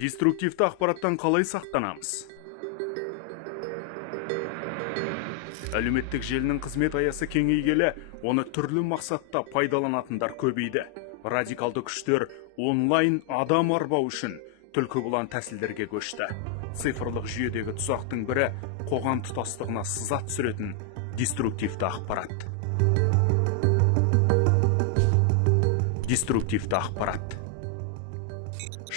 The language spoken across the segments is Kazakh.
Деструктивті ақпараттан қалай сақтанамыз? Әлеуметтік желінің қызмет аясы кеңейгелі, оны түрлі мақсатта пайдаланатындар көбейді. Радикалды күштер онлайн адам арбау үшін түлкі бұлан тәсілдерге көшті. Цифрлық жүйедегі тұзақтың бірі қоғам тұтастығына сызат түсіретін деструктивті ақпарат. Деструктивті ақпарат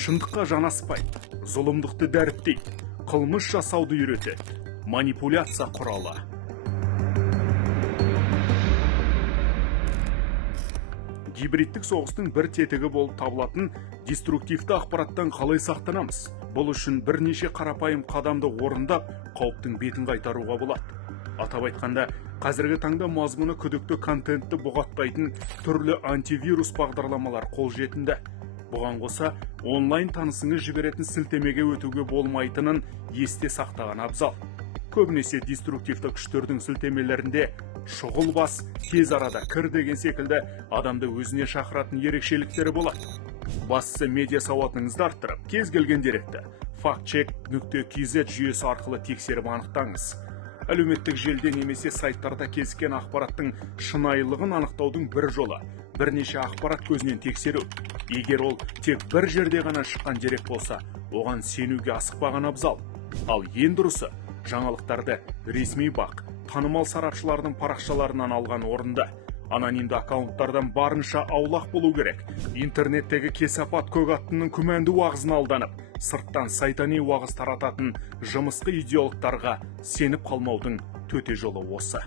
шындыққа жанаспайды, зұлымдықты дәріптейді, қылмыс жасауды үйретеді, манипуляция құралы. Гибридтік соғыстың бір тетігі болып табылатын деструктивті ақпараттан қалай сақтанамыз? Бұл үшін бірнеше қарапайым қадамды орындап, қауіптің бетін қайтаруға болады. Атап айтқанда, қазіргі таңда мазмұны күдікті контентті бұғаттайтын түрлі антивирус бағдарламалар қолжетімді. Бұған қоса, онлайн танысыңыз жіберетін сілтемеге өтуге болмайтынын есте сақтаған абзал. Көбінесе деструктивті күштердің сілтемелерінде шұғыл бас, тез арада кір деген секілді адамды өзіне шақыратын ерекшеліктері болады. Бастысы медиа сауатыңызды арттырып, кез келген деректі factcheck.kz жүйесі арқылы тексеріп анықтаңыз. Әлеуметтік желіде немесе сайттарда кезіккен ақпараттың шынайылығын анықтаудың бір жолы бірнеше ақпарат көзінен тексеру. Егер ол тек бір жерде ғана шыққан дерек болса, оған сенуге асықпаған абзал. Ал ең дұрысы, жаңалықтарды ресми бақ, танымал сарапшылардың парақшаларынан алған орынды. Анонимді аккаунттардан барынша аулақ болу керек. Интернеттегі кесапат көк аттының күмәнді уағызына алданып, сырттан сайтани уағыз тарататын жымысқы идеологтарға сеніп қалмаудың төте жолы осы.